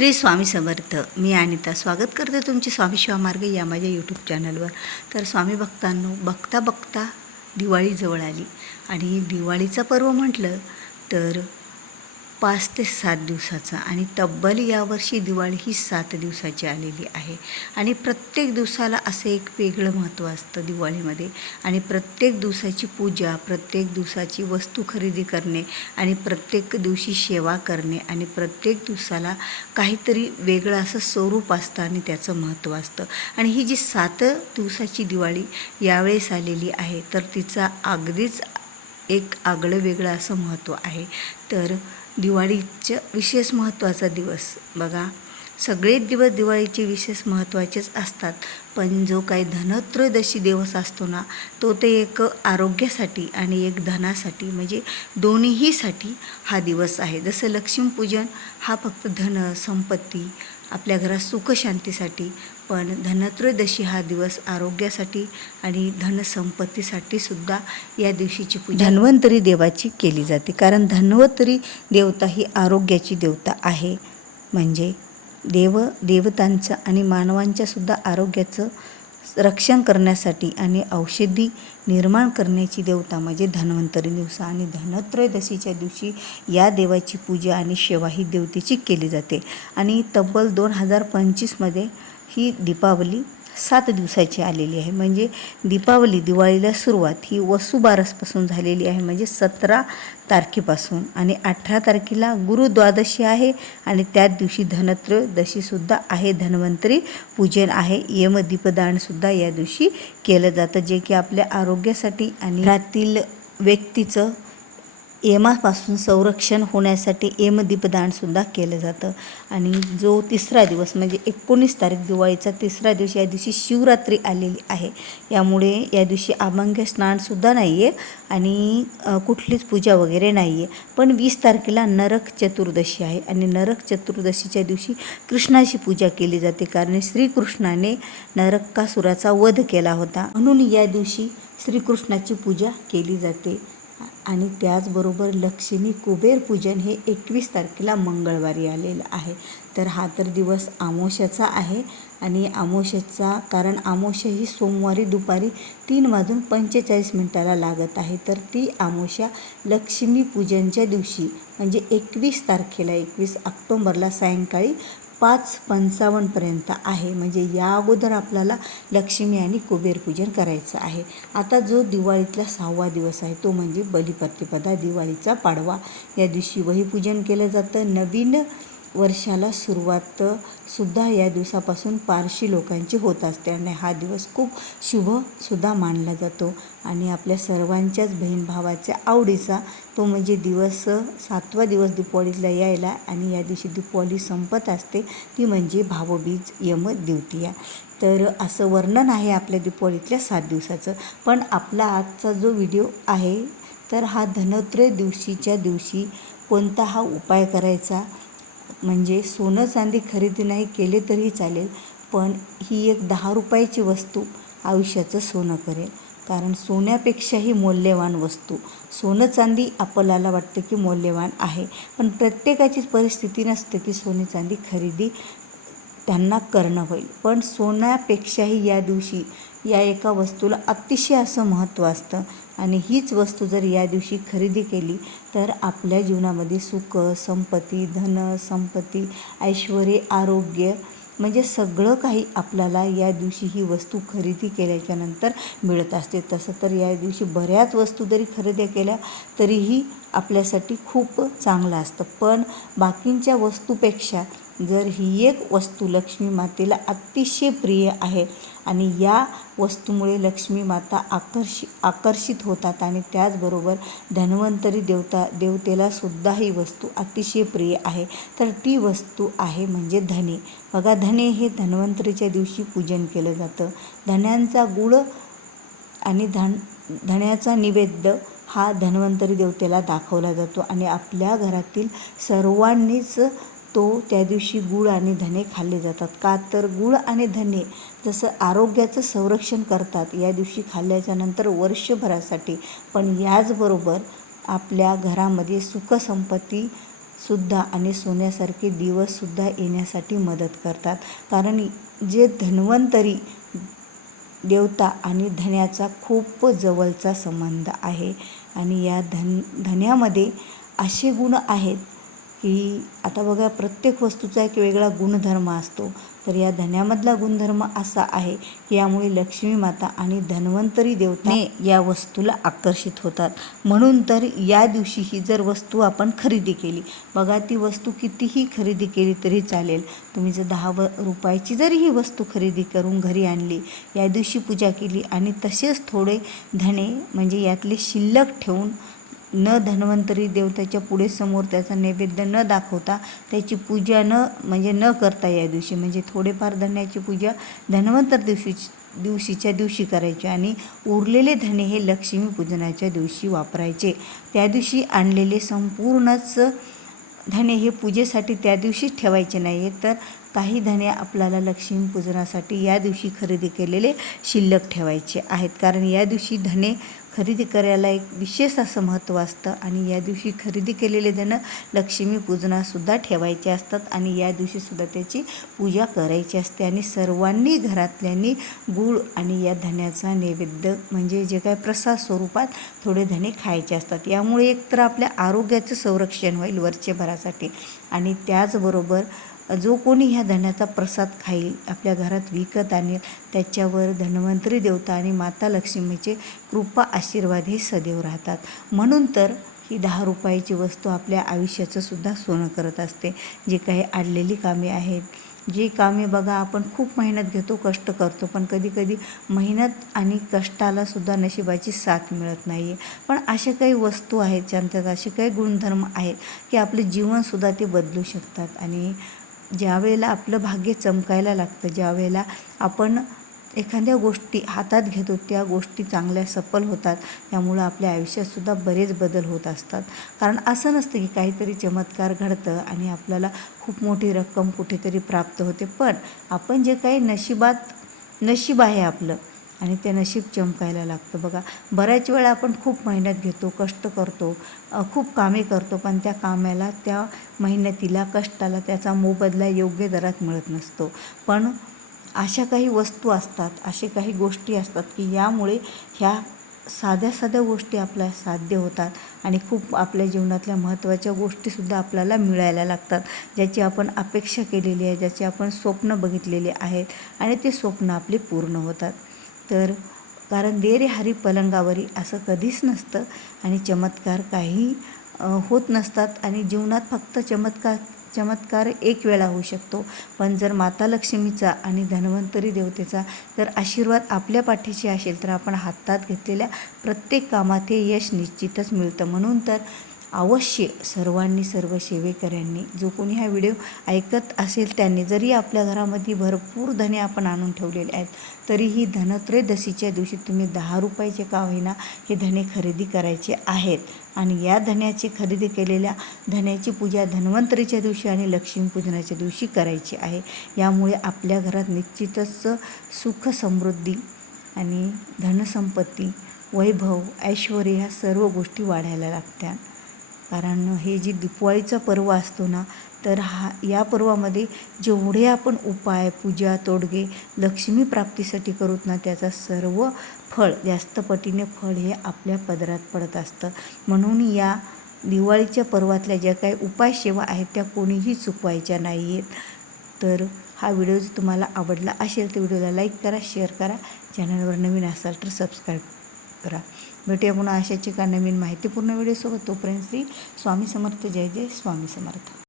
श्री स्वामी समर्थ. मी अनिता स्वागत करते तुमचे स्वामी शिवा मार्ग या माझ्या यूट्यूब चॅनलवर. तर स्वामी भक्तांनो, बघता बघता दिवाळी जवळ आली आणि दिवाळीचं पर्व म्हटलं तर 5 ते 7 दिवसाचा आणि तब्बल यावर्षी दिवाळी ही 7 दिवसाची आलेली आहे. आणि प्रत्येक दिवसाला असे एक वेगळं महत्त्व असतं दिवाळीमध्ये. आणि प्रत्येक दिवसाची पूजा, प्रत्येक दिवसाची वस्तू खरेदी करणे आणि प्रत्येक दिवशी सेवा करणे आणि प्रत्येक दिवसाला काहीतरी वेगळं असं स्वरूप असतं आणि त्याचं महत्त्व असतं. आणि ही जी 7 दिवसाची दिवाळी यावेळेस आलेली आहे तर तिचा अगदीच एक आगळं वेगळं असं महत्त्व आहे. तर दिवाळीचं विशेष महत्त्वाचा दिवस बघा, सगळेच दिवस दिवाळीचे विशेष महत्त्वाचेच असतात, पण जो काही धनत्रयोदशी दिवस असतो ना, तो ते एक आरोग्यासाठी आणि एक धनासाठी म्हणजे दोन्हीसाठी हा दिवस आहे. जसं लक्ष्मीपूजन हा फक्त धन संपत्ती आपल्या घरात सुखशांतीसाठी, पण धनत्रयोदशी हा दिवस आरोग्यासाठी आणि धनसंपत्तीसाठी सुद्धा या दिवशीची पूजा धन्वंतरी देवाची केली जाते. कारण धन्वंतरी देवता ही आरोग्याची देवता आहे. म्हणजे देवतांचं आणि मानवांच्या सुद्धा आरोग्याचं रक्षण करण्यासाठी आणि औषधी निर्माण करण्याची देवता म्हणजे धन्वंतरी दिवसा. आणि धनत्रयोदशीच्या दिवशी या देवाची पूजा आणि सेवा ही देवतेची केली जाते. आणि तब्बल 2025मध्ये ही दीपावली 7 दिवसाची आलेली आहे. म्हणजे दिवाळीला सुरुवात ही वसुबारसपासून झालेली आहे, म्हणजे 17 तारखेपासून. आणि 18 तारखेला गुरुद्वादशी आहे आणि त्याच दिवशी धनत्रयोदशीसुद्धा आहे. धन्वंतरी पूजन आहे. यमदीपदानसुद्धा या दिवशी केलं जातं, जे की आपल्या आरोग्यासाठी आणि घरातील व्यक्तीचं यमापासून संरक्षण होण्यासाठी यमदीपदानसुद्धा केलं जातं. आणि जो तिसरा दिवस म्हणजे 19 तारीख दिवाळीचा तिसरा दिवस, या दिवशी शिवरात्री आलेली आहे. यामुळे या दिवशी अभंग स्नानसुद्धा नाही आहे आणि कुठलीच पूजा वगैरे नाही आहे. पण 20 तारखेला नरक चतुर्दशी आहे आणि नरक चतुर्दशीच्या दिवशी कृष्णाची पूजा केली जाते. कारण श्रीकृष्णाने नरकासुराचा वध केला होता, म्हणून या दिवशी श्रीकृष्णाची पूजा केली जाते. आणि त्याचबरोबर लक्ष्मी कुबेर पूजन हे 21 तारखेला मंगळवारी आलेलं आहे. तर हा तर दिवस अमावस्याचा आहे. आणि अमावस्याचा कारण अमावस्या ही सोमवारी दुपारी 3:45 लागत आहे. तर ती अमावस्या लक्ष्मीपूजनच्या दिवशी म्हणजे 21 तारखेला 21 ऑक्टोबरला सायंकाळी 5:55 आहे. म्हणजे या अगोदर आपल्याला लक्ष्मी आणि कुबेर पूजन करायचं आहे. आता जो दिवाळीतला 6वा दिवस आहे तो म्हणजे बलिप्रतिपदा, दिवाळीचा पाडवा. या दिवशी वहीपूजन केलं जातं. नवीन वर्षाला सुरुवात सुद्धा या दिवसापासून पारशी लोकांची होत असते आणि हा दिवस खूप शुभसुद्धा मानला जातो. आणि आपल्या सर्वांच्याच बहीण भावाच्या आवडीचा तो म्हणजे दिवस 7वा दिवस दिवाळीला यायला आणि या दिवशी दिवाळी संपत असते, ती म्हणजे भावबीज यमद्वितीया. तर असं वर्णन आहे आपल्या दिवाळीतल्या 7 दिवसाचं. पण आपला आजचा जो व्हिडिओ आहे तर हा धनत्रयोदशीच्या दिवशी कोणता हा उपाय करायचा, म्हणजे सोनं चांदी खरेदी नाही केले तरीही चालेल, पण ही एक 10 रुपयाची वस्तू आयुष्याचं सोनं करेल. कारण सोन्यापेक्षाही मौल्यवान वस्तू सोनं चांदी आपल्याला वाटतं की मौल्यवान आहे, पण प्रत्येकाचीच परिस्थिती नसते की सोने चांदी खरेदी त्यांना करणं होईल. पण सोन्यापेक्षाही या दिवशी या एका वस्तूला अतिशय असं महत्त्व असतं. आणि हीच वस्तू जर या दिवशी खरेदी केली तर आपल्या जीवनामध्ये सुख संपत्ती, धन संपत्ती, ऐश्वर्य, आरोग्य म्हणजे सगळं काही आपल्याला या दिवशी ही वस्तू खरेदी केल्याच्यानंतर मिळत असते. तसं तर या दिवशी बऱ्याच वस्तू जरी खरेदी केल्या तरीही आपल्यासाठी खूप चांगलं असतं. पण बाकींच्या वस्तूपेक्षा जर ही एक वस्तू लक्ष्मी मातेला अतिशय प्रिय आहे आणि या वस्तूमुळे लक्ष्मी माता आकर्षित होतात आणि त्याचबरोबर धन्वंतरी देवतेला सुद्धा ही वस्तू अतिशय प्रिय आहे. तर ती वस्तू आहे म्हणजे धने. बघा, धने हे धन्वंतरीच्या दिवशी पूजन केलं जातं. धन्यांचा गुळ आणि धण्याचा नैवेद्य हा धन्वंतरी देवतेला दाखवला जातो आणि आपल्या घरातील सर्वांनीच तो त्या दिवशी गूळ आणि धने खाल्ले जातात. का तर गूळ आणि धने जसं आरोग्याचं संरक्षण करतात या दिवशी खाल्ल्याच्यानंतर वर्षभरासाठी, पण याचबरोबर आपल्या घरामध्ये सुखसंपत्ती सुद्धा आणि सोन्यासारखे दिवससुद्धा येण्यासाठी मदत करतात. कारण जे धन्वंतरी देवता आणि धन्याचा खूप जवळचा संबंध आहे. आणि या धन्यामध्ये असे गुण आहेत की आता बघा, प्रत्येक वस्तूचा एक वेगळा गुणधर्म असतो. तर या धन्यामधला गुणधर्म असा आहे की यामुळे लक्ष्मी माता आणि धन्वंतरी देवताने या वस्तूला आकर्षित होतात. म्हणून तर या दिवशी ही जर वस्तू आपण खरेदी केली, बघा ती वस्तू कितीही खरेदी केली तरी चालेल. तुम्ही जर 10 रुपयाची जरी ही वस्तू खरेदी करून घरी आणली, या दिवशी पूजा केली आणि तसेच थोडे धणे म्हणजे यातले शिल्लक ठेवून न धन्वंतरी देवताच्या पुढे समोर त्याचा नैवेद्य न दाखवता, त्याची पूजा न करता या दिवशी म्हणजे थोडेफार धन्याची पूजा धन्वंतर दिवशीच्या दिवशी करायची आणि उरलेले धने हे लक्ष्मीपूजनाच्या दिवशी वापरायचे. त्या दिवशी आणलेले संपूर्णच धने हे पूजेसाठी त्या दिवशीच ठेवायचे नाही आहेत, तर काही धने आपल्याला लक्ष्मीपूजनासाठी या दिवशी खरेदी केलेले शिल्लक ठेवायचे आहेत. कारण या दिवशी धने खरेदी करायला एक विशेष असं महत्त्व असतं आणि या दिवशी खरेदी केलेले धन लक्ष्मीपूजनासुद्धा ठेवायचे असतात आणि या दिवशीसुद्धा त्याची पूजा करायची असते. आणि सर्वांनी घरातल्यांनी गूळ आणि या धन्याचा नैवेद्य म्हणजे जे काय प्रसाद स्वरूपात थोडे धने खायचे असतात. यामुळे एकतर आपल्या आरोग्याचं संरक्षण होईल वर्षभरासाठी आणि त्याचबरोबर जो कोणी ह्या धन्याचा प्रसाद खाईल, आपल्या घरात विकत आणेल, त्याच्यावर धन्वंतरी देवता आणि माता लक्ष्मीचे कृपा आशीर्वाद हे सदैव राहतात. म्हणून तर ही 10 रुपयाची वस्तू आपल्या आयुष्याचं सुद्धा सोनं करत असते. जे काही अडलेली कामे आहेत, जे कामे बघा आपण खूप मेहनत घेतो, कष्ट करतो, पण कधीकधी मेहनत आणि कष्टालासुद्धा नशिबाची साथ मिळत नाही आहे. पण अशा काही वस्तू आहेत, ज्यांच्यात असे काही गुणधर्म आहेत की आपलं जीवनसुद्धा ते बदलू शकतात. आणि ज्यावेळेला आपलं भाग्य चमकायला लागतं, ज्यावेळेला आपण एखाद्या गोष्टी हातात घेतो, त्या गोष्टी चांगल्या सफल होतात. त्यामुळं आपल्या आयुष्यातसुद्धा बरेच बदल होत असतात. कारण असं नसतं की काहीतरी चमत्कार घडतं आणि आपल्याला खूप मोठी रक्कम कुठेतरी प्राप्त होते, पण आपण जे काही नशीब आहे आपलं आणि ते नशीब चमकायला लागतं. बघा, बऱ्याच वेळा आपण खूप मेहनत घेतो, कष्ट करतो, खूप कामे करतो, पण त्या कामाला, त्या मेहनतीला, कष्टाला त्याचा मोबदला योग्य दरात मिळत नसतो. पण अशा काही वस्तू असतात, अशा काही गोष्टी असतात की यामुळे ह्या साध्या साध्या गोष्टी आपल्याला साध्य होतात आणि खूप आपल्या जीवनातल्या महत्त्वाच्या गोष्टीसुद्धा आपल्याला मिळायला लागतात, ज्याची आपण अपेक्षा केलेली आहे, ज्याची आपण स्वप्न बघितलेले आहेत आणि ते स्वप्न आपले पूर्ण होतात. तर कारण दे रे हरी पलंगावरी असं कधीच नसतं आणि चमत्कार काही होत नसतात आणि जीवनात फक्त चमत्कार एक वेळा होऊ शकतो. पण जर माता लक्ष्मीचा आणि धन्वंतरी देवतेचा जर आशीर्वाद आपल्या पाठीशी असेल, तर आपण हातात घेतलेल्या प्रत्येक कामात हे यश निश्चितच मिळतं. म्हणून तर अवश्य सर्वांनी, सर्व सेवेकऱ्यांनी, जो कोणी हा व्हिडिओ ऐकत असेल त्यांनी, जरी आपल्या घरामध्ये भरपूर धने आपण आणून ठेवलेले आहेत, तरीही धनत्रयोदशीच्या दिवशी तुम्ही 10 रुपयाचे का होईना हे धने खरेदी करायचे आहेत. आणि या धन्याची खरेदी केलेल्या धन्याची पूजा धन्वंतरीच्या दिवशी आणि लक्ष्मीपूजनाच्या दिवशी करायची आहे. यामुळे आपल्या घरात निश्चितच सुख, समृद्धी आणि धनसंपत्ती, वैभव, ऐश्वर ह्या सर्व गोष्टी वाढायला लागतात. कारण हे जे दिवाळीचा पर्व असतो ना, तर या पर्वामध्ये जेवढे आपण उपाय, पूजा, तोडगे लक्ष्मी प्राप्तीसाठी करूत ना, त्याचा सर्व फळ, जास्त पटीने फळ हे आपल्या पदरात पडत असतं. म्हणून या दिवाळीच्या पर्वातल्या ज्या काही उपाय सेवा आहेत त्या कोणीही चुकवायच्या नाही आहेत. तर हा व्हिडिओ जर तुम्हाला आवडला असेल तर व्हिडिओला लाईक करा, शेअर करा, चॅनलवर नवीन असाल तर सबस्क्राईब करा. भेटूया पुन्हा अशाच एका नवीन माहितीपूर्ण व्हिडिओसोबत. तोपर्यंत श्री स्वामी समर्थ. जय जय स्वामी समर्थ.